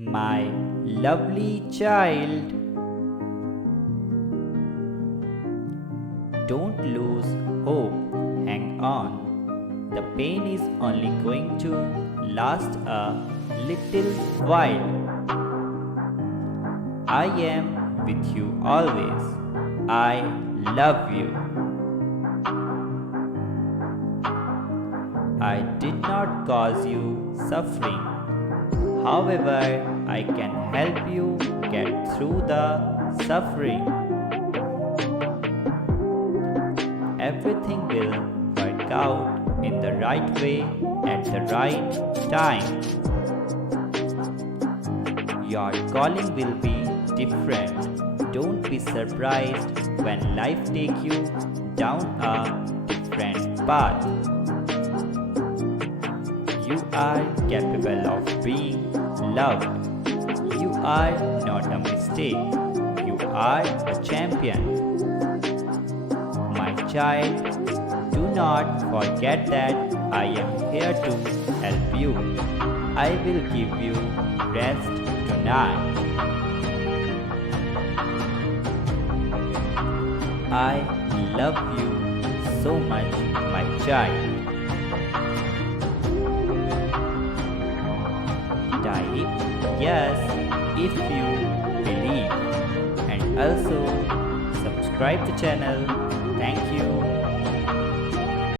My lovely child, don't lose hope, hang on. The pain is only going to last a little while. I am with you always. I love you. I did not cause you suffering. However, I can help you get through the suffering. Everything will work out in the right way at the right time. Your calling will be different. Don't be surprised when life takes you down a different path. You are capable of being loved. You are not a mistake. You are a champion. My child, do not forget that I am here to help you. I will give you rest tonight. I love you so much, my child. Type yes if you believe, and also subscribe the channel. Thank you.